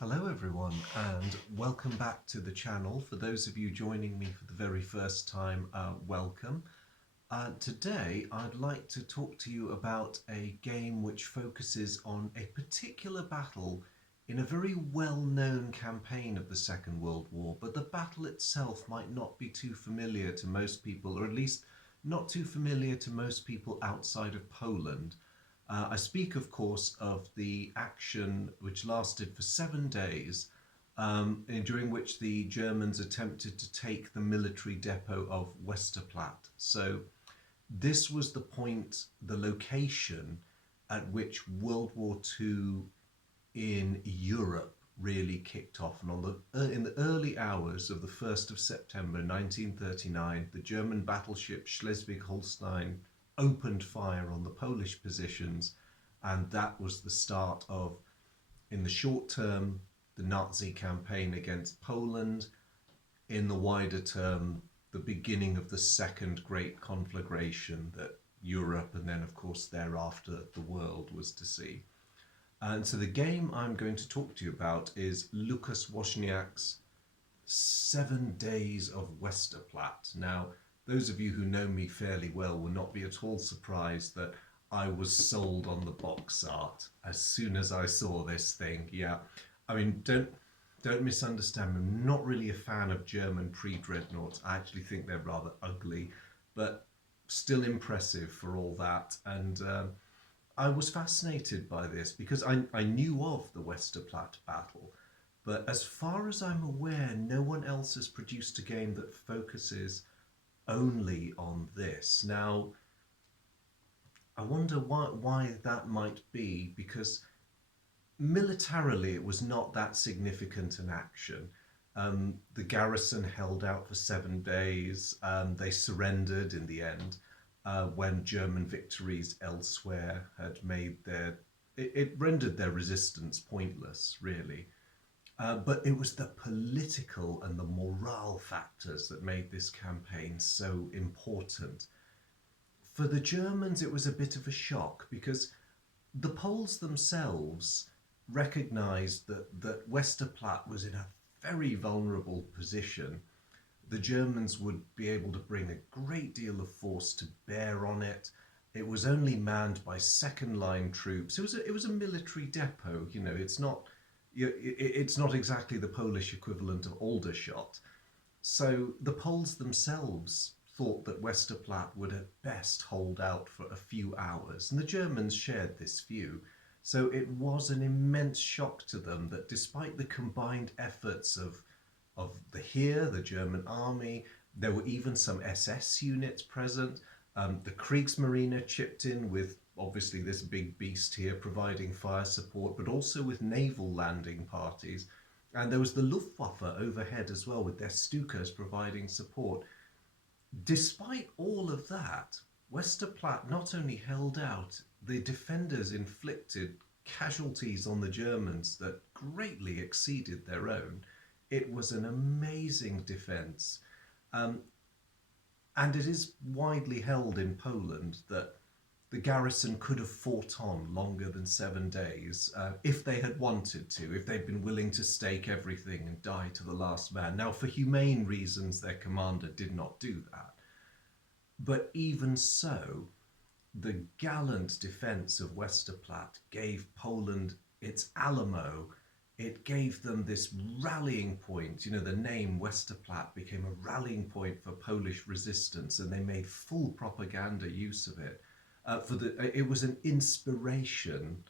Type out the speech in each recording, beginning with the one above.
Hello everyone and welcome back to the channel. For those of you joining me for the very first time, welcome. Today I'd like to talk to you about a game which focuses on a particular battle in a very well-known campaign of the Second World War, but the battle itself might not be too familiar to most people, or at least not too familiar to most people outside of Poland. I speak, of course, of the action which lasted for 7 days, during which the Germans attempted to take the military depot of Westerplatte. So this was the point, the location at which World War II in Europe really kicked off. And in the early hours of the 1st of September 1939, the German battleship Schleswig-Holstein opened fire on the Polish positions, and that was the start of, in the short term, the Nazi campaign against Poland. In the wider term, the beginning of the second great conflagration that Europe and then, of course, thereafter the world was to see. And so the game I'm going to talk to you about is Lukasz Wozniak's 7 Days of Westerplatte. Now, those of you who know me fairly well will not be at all surprised that I was sold on the box art as soon as I saw this thing. Yeah, I mean, don't misunderstand me. I'm not really a fan of German pre-dreadnoughts. I actually think they're rather ugly, but still impressive for all that. And I was fascinated by this because I knew of the Westerplatte battle, but as far as I'm aware, no one else has produced a game that focuses only on this. Now, I wonder why that might be, because militarily it was not that significant an action. The garrison held out for 7 days. They surrendered in the end when German victories elsewhere had made it rendered their resistance pointless, really. But it was the political and the morale factors that made this campaign so important. For the Germans, it was a bit of a shock because the Poles themselves recognised that Westerplatte was in a very vulnerable position. The Germans would be able to bring a great deal of force to bear on it. It was only manned by second line troops. It was a military depot. You know, it's not exactly the Polish equivalent of Aldershot. So the Poles themselves thought that Westerplatte would at best hold out for a few hours, and the Germans shared this view. So it was an immense shock to them that despite the combined efforts of the Heer, the German army, there were even some SS units present. The Kriegsmarine chipped in with obviously this big beast here providing fire support, but also with naval landing parties. And there was the Luftwaffe overhead as well with their Stukas providing support. Despite all of that, Westerplatte not only held out, the defenders inflicted casualties on the Germans that greatly exceeded their own. It was an amazing defence. And it is widely held in Poland that the garrison could have fought on longer than 7 days if they had wanted to, if they'd been willing to stake everything and die to the last man. Now, for humane reasons, their commander did not do that. But even so, the gallant defence of Westerplatte gave Poland its Alamo. It gave them this rallying point. You know, the name Westerplatte became a rallying point for Polish resistance, and they made full propaganda use of it. It was an inspiration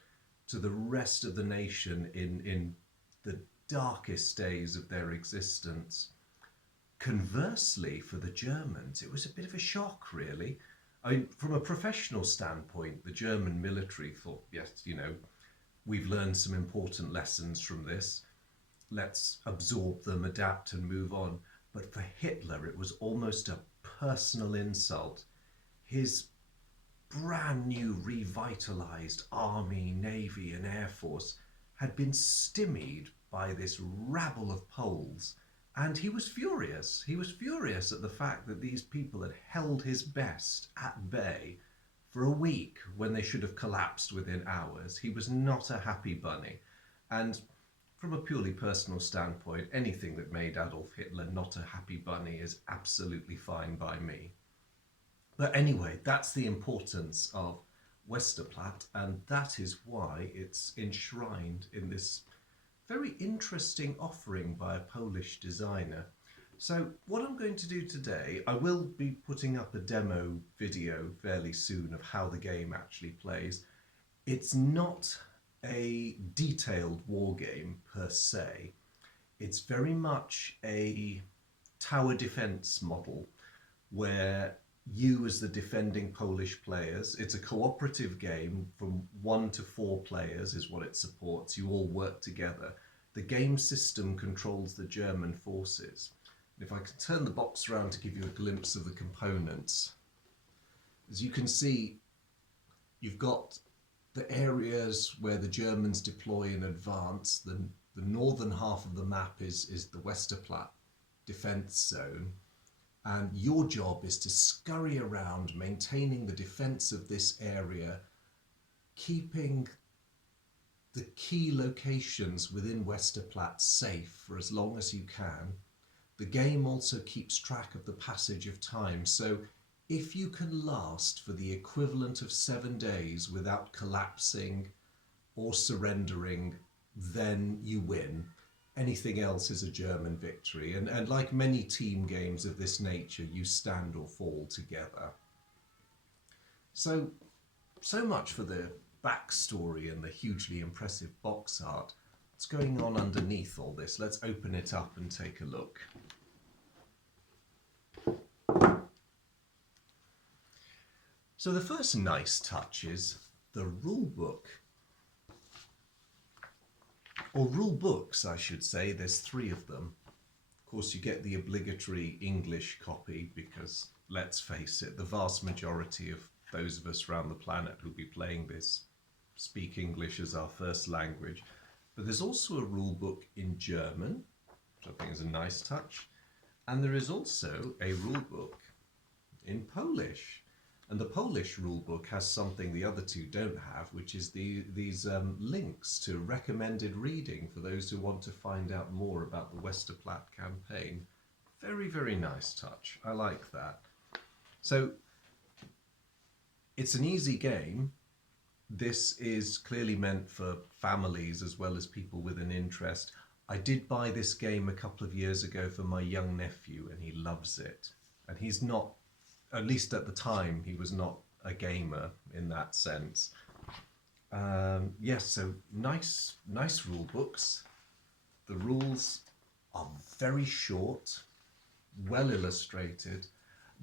to the rest of the nation in the darkest days of their existence. Conversely, for the Germans, it was a bit of a shock, really. I mean, from a professional standpoint, the German military thought, yes, you know, we've learned some important lessons from this. Let's absorb them, adapt, and move on. But for Hitler, it was almost a personal insult. His brand new revitalized army, navy, and air force had been stymied by this rabble of Poles. And he was furious. He was furious at the fact that these people had held his best at bay for a week when they should have collapsed within hours. He was not a happy bunny. And from a purely personal standpoint, anything that made Adolf Hitler not a happy bunny is absolutely fine by me. But anyway, that's the importance of Westerplatte, and that is why it's enshrined in this very interesting offering by a Polish designer. So what I'm going to do today, I will be putting up a demo video fairly soon of how the game actually plays. It's not a detailed war game per se. It's very much a tower defense model where you as the defending Polish players, it's a cooperative game from 1 to 4 players is what it supports. You all work together. The game system controls the German forces. If I can turn the box around to give you a glimpse of the components, as you can see, you've got the areas where the Germans deploy in advance. The northern half of the map is the Westerplatte defense zone. And your job is to scurry around, maintaining the defense of this area, keeping the key locations within Westerplatte safe for as long as you can. The game also keeps track of the passage of time. So if you can last for the equivalent of 7 days without collapsing or surrendering, then you win. Anything else is a German victory. And like many team games of this nature, you stand or fall together. So much for the backstory and the hugely impressive box art. What's going on underneath all this? Let's open it up and take a look. So the first nice touch is the rulebook. Or rule books, I should say. There's 3 of them. Of course, you get the obligatory English copy because, let's face it, the vast majority of those of us around the planet who'll be playing this speak English as our first language. But there's also a rule book in German, which I think is a nice touch. And there is also a rule book in Polish. And the Polish rulebook has something the other 2 don't have, which is these links to recommended reading for those who want to find out more about the Westerplatte campaign. Very, very nice touch. I like that. So it's an easy game. This is clearly meant for families as well as people with an interest. I did buy this game a couple of years ago for my young nephew, and he loves it. And he's not, at least at the time, he was not a gamer in that sense. Yes, so nice rule books. The rules are very short, well illustrated.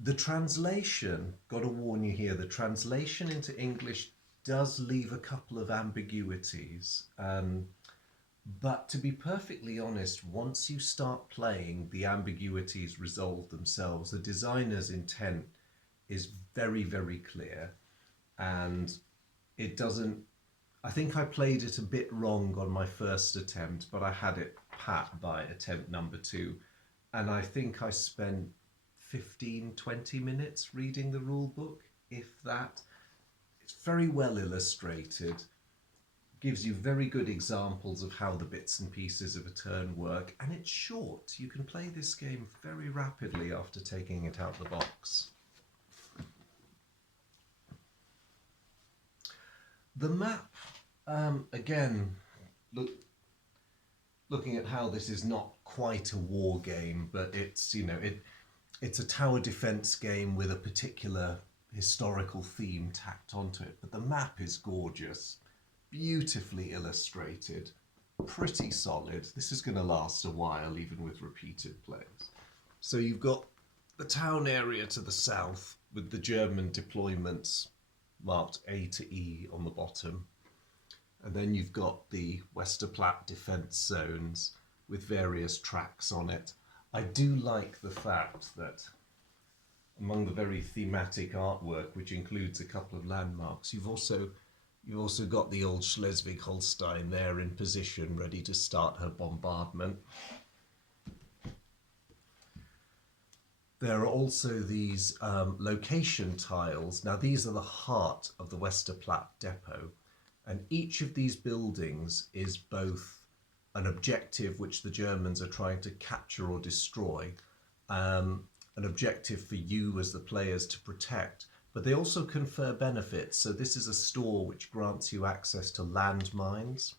The translation, got to warn you here, the translation into English does leave a couple of ambiguities. But to be perfectly honest, once you start playing, the ambiguities resolve themselves. The designer's intent is very, very clear, and it doesn't, I think I played it a bit wrong on my first attempt, but I had it pat by attempt number 2, and I think I spent 15-20 minutes reading the rule book, if that. It's very well illustrated, gives you very good examples of how the bits and pieces of a turn work, and it's short. You can play this game very rapidly after taking it out the box. The map, again, looking at how this is not quite a war game, but it's, you know, it's a tower defense game with a particular historical theme tacked onto it. But the map is gorgeous, beautifully illustrated, pretty solid. This is going to last a while, even with repeated plays. So you've got the town area to the south with the German deployments marked A to E on the bottom. And then you've got the Westerplatte defense zones with various tracks on it. I do like the fact that among the very thematic artwork, which includes a couple of landmarks, you've also got the old Schleswig-Holstein there in position, ready to start her bombardment. There are also these location tiles. Now these are the heart of the Westerplatte depot, and each of these buildings is both an objective which the Germans are trying to capture or destroy, an objective for you as the players to protect, but they also confer benefits. So this is a store which grants you access to landmines.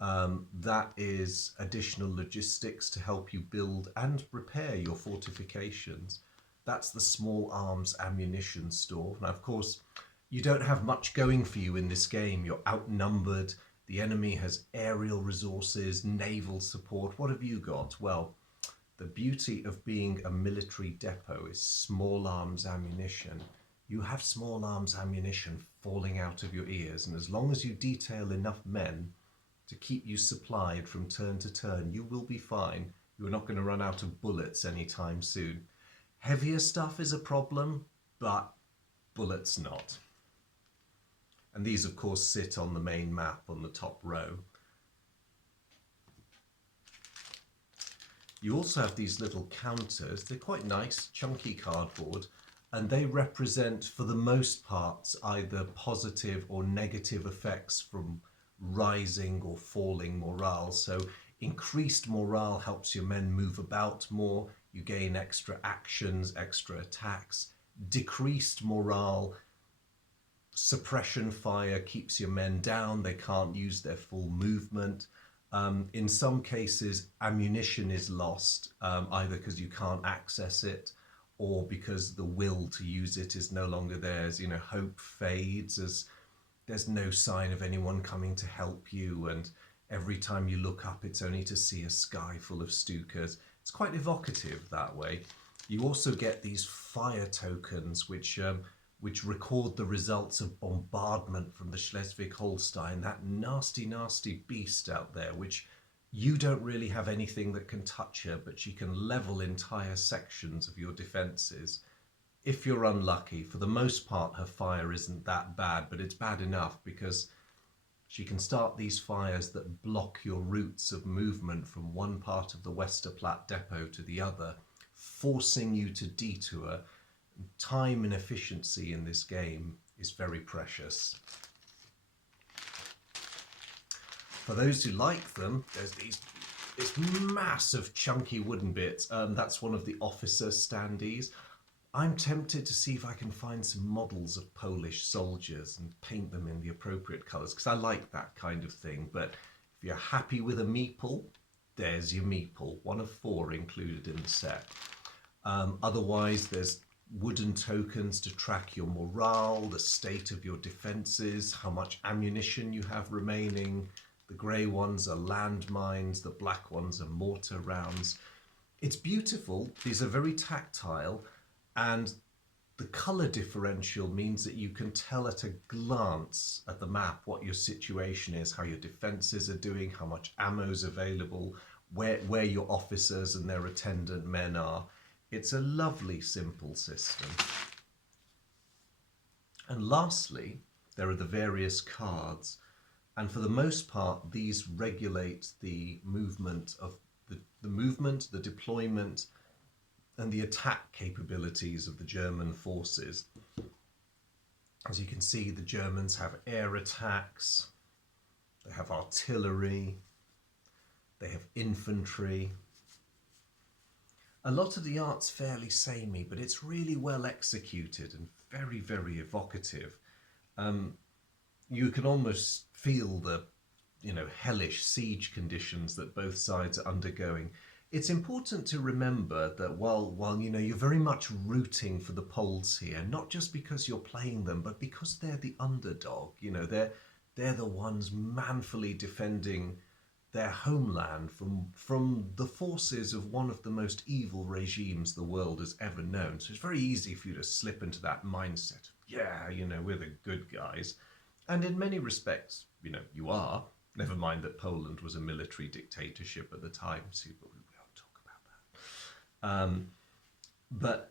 That is additional logistics to help you build and repair your fortifications. That's the small arms ammunition store. Now, of course, you don't have much going for you in this game. You're outnumbered. The enemy has aerial resources, naval support. What have you got? Well, the beauty of being a military depot is small arms ammunition. You have small arms ammunition falling out of your ears, and as long as you detail enough men to keep you supplied from turn to turn, you will be fine. You're not going to run out of bullets anytime soon. Heavier stuff is a problem, but bullets not. And these, of course, sit on the main map on the top row. You also have these little counters. They're quite nice, chunky cardboard, and they represent, for the most part, either positive or negative effects from rising or falling morale. So increased morale helps your men move about more. You gain extra actions, extra attacks. Decreased morale, suppression fire keeps your men down. They can't use their full movement. In some cases, ammunition is lost, either because you can't access it or because the will to use it is no longer theirs. You know, hope fades as there's no sign of anyone coming to help you, and every time you look up, it's only to see a sky full of Stukas. It's quite evocative that way. You also get these fire tokens, which record the results of bombardment from the Schleswig-Holstein, that nasty, nasty beast out there, which you don't really have anything that can touch her, but she can level entire sections of your defences. If you're unlucky, for the most part, her fire isn't that bad, but it's bad enough because she can start these fires that block your routes of movement from one part of the Westerplatte depot to the other, forcing you to detour. Time and efficiency in this game is very precious. For those who like them, there's this massive chunky wooden bit. That's one of the officer standees. I'm tempted to see if I can find some models of Polish soldiers and paint them in the appropriate colours, because I like that kind of thing. But if you're happy with a meeple, there's your meeple, one of 4 included in the set. Otherwise, there's wooden tokens to track your morale, the state of your defences, how much ammunition you have remaining. The grey ones are landmines, the black ones are mortar rounds. It's beautiful. These are very tactile, and the colour differential means that you can tell at a glance at the map what your situation is, how your defences are doing, how much ammo is available, where your officers and their attendant men are. It's a lovely, simple system. And lastly, there are the various cards. And for the most part, these regulate the movement of the movement, the deployment, and the attack capabilities of the German forces. As you can see, the Germans have air attacks, they have artillery, they have infantry. A lot of the art's fairly samey, but it's really well executed and very, very evocative. You can almost feel the, hellish siege conditions that both sides are undergoing. It's important to remember that while you're very much rooting for the Poles here, not just because you're playing them, but because they're the underdog. They're the ones manfully defending their homeland from the forces of one of the most evil regimes the world has ever known. So it's very easy for you to slip into that mindset of, we're the good guys. And in many respects, you are. Never mind that Poland was a military dictatorship at the time, so we won't talk about that. But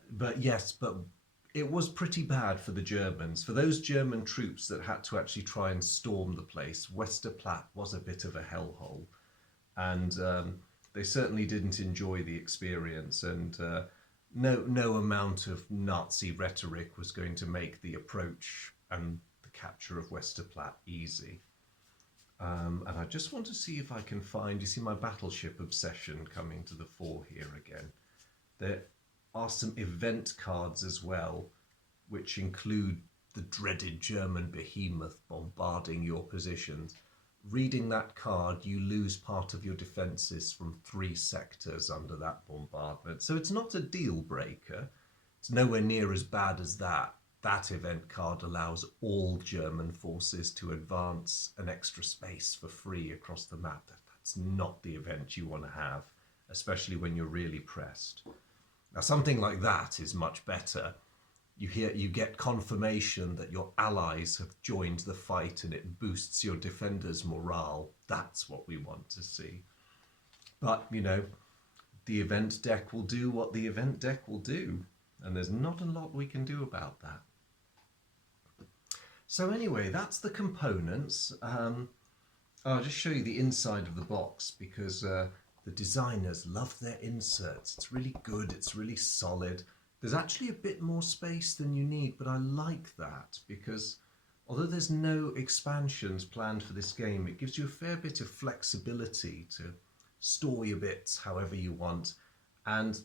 it was pretty bad for the Germans. For those German troops that had to actually try and storm the place, Westerplatte was a bit of a hellhole. And they certainly didn't enjoy the experience. And no amount of Nazi rhetoric was going to make the approach and the capture of Westerplatte easy. And I just want to see if I can find, you see my battleship obsession coming to the fore here again. There are some event cards as well, which include the dreaded German behemoth bombarding your positions. Reading that card, you lose part of your defences from 3 sectors under that bombardment. So it's not a deal breaker. It's nowhere near as bad as that. That event card allows all German forces to advance an extra space for free across the map. That's not the event you want to have, especially when you're really pressed. Now, something like that is much better. You get confirmation that your allies have joined the fight and it boosts your defenders' morale. That's what we want to see. But, you know, the event deck will do what the event deck will do, and there's not a lot we can do about that. So anyway, that's the components. I'll just show you the inside of the box because the designers love their inserts. It's really good, it's really solid. There's actually a bit more space than you need, but I like that because although there's no expansions planned for this game, it gives you a fair bit of flexibility to store your bits however you want. And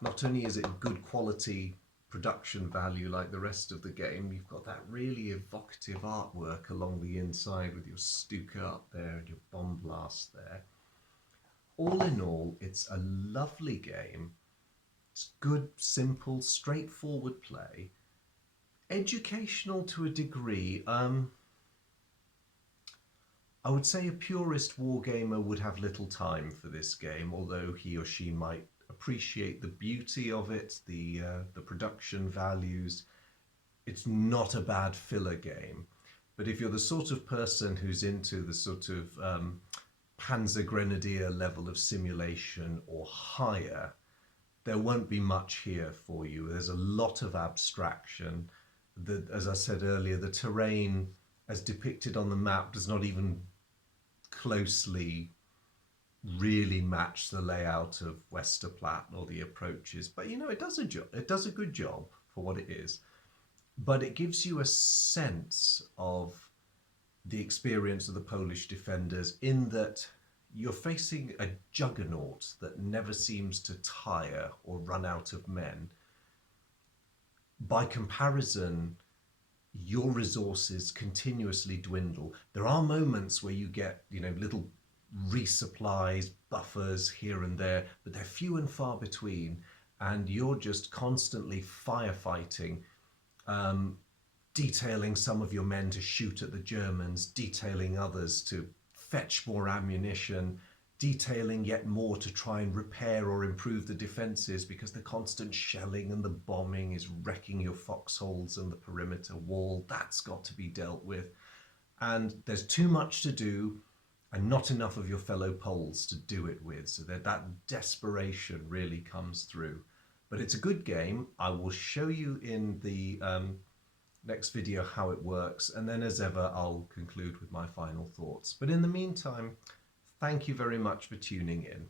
not only is it good quality production value like the rest of the game, you've got that really evocative artwork along the inside with your Stuka up there and your bomb blast there. All in all, it's a lovely game. It's good, simple, straightforward play. Educational to a degree. I would say a purist wargamer would have little time for this game, although he or she might appreciate the beauty of it, the production values. It's not a bad filler game. But if you're the sort of person who's into the sort of Panzer Grenadier level of simulation or higher, there won't be much here for you. There's a lot of abstraction. As I said earlier, the terrain as depicted on the map does not even closely really match the layout of Westerplatte or the approaches. But you know, it does a job. It does a good job for what it is. But it gives you a sense of the experience of the Polish defenders in that you're facing a juggernaut that never seems to tire or run out of men. By comparison, your resources continuously dwindle. There are moments where you get, you know, little resupplies, buffers here and there, but they're few and far between, and you're just constantly firefighting, detailing some of your men to shoot at the Germans, detailing others to fetch more ammunition, detailing yet more to try and repair or improve the defences because the constant shelling and the bombing is wrecking your foxholes and the perimeter wall. That's got to be dealt with. And there's too much to do and not enough of your fellow Poles to do it with. So that desperation really comes through. But it's a good game. I will show you in the next video how it works, and then as ever I'll conclude with my final thoughts. But in the meantime, thank you very much for tuning in.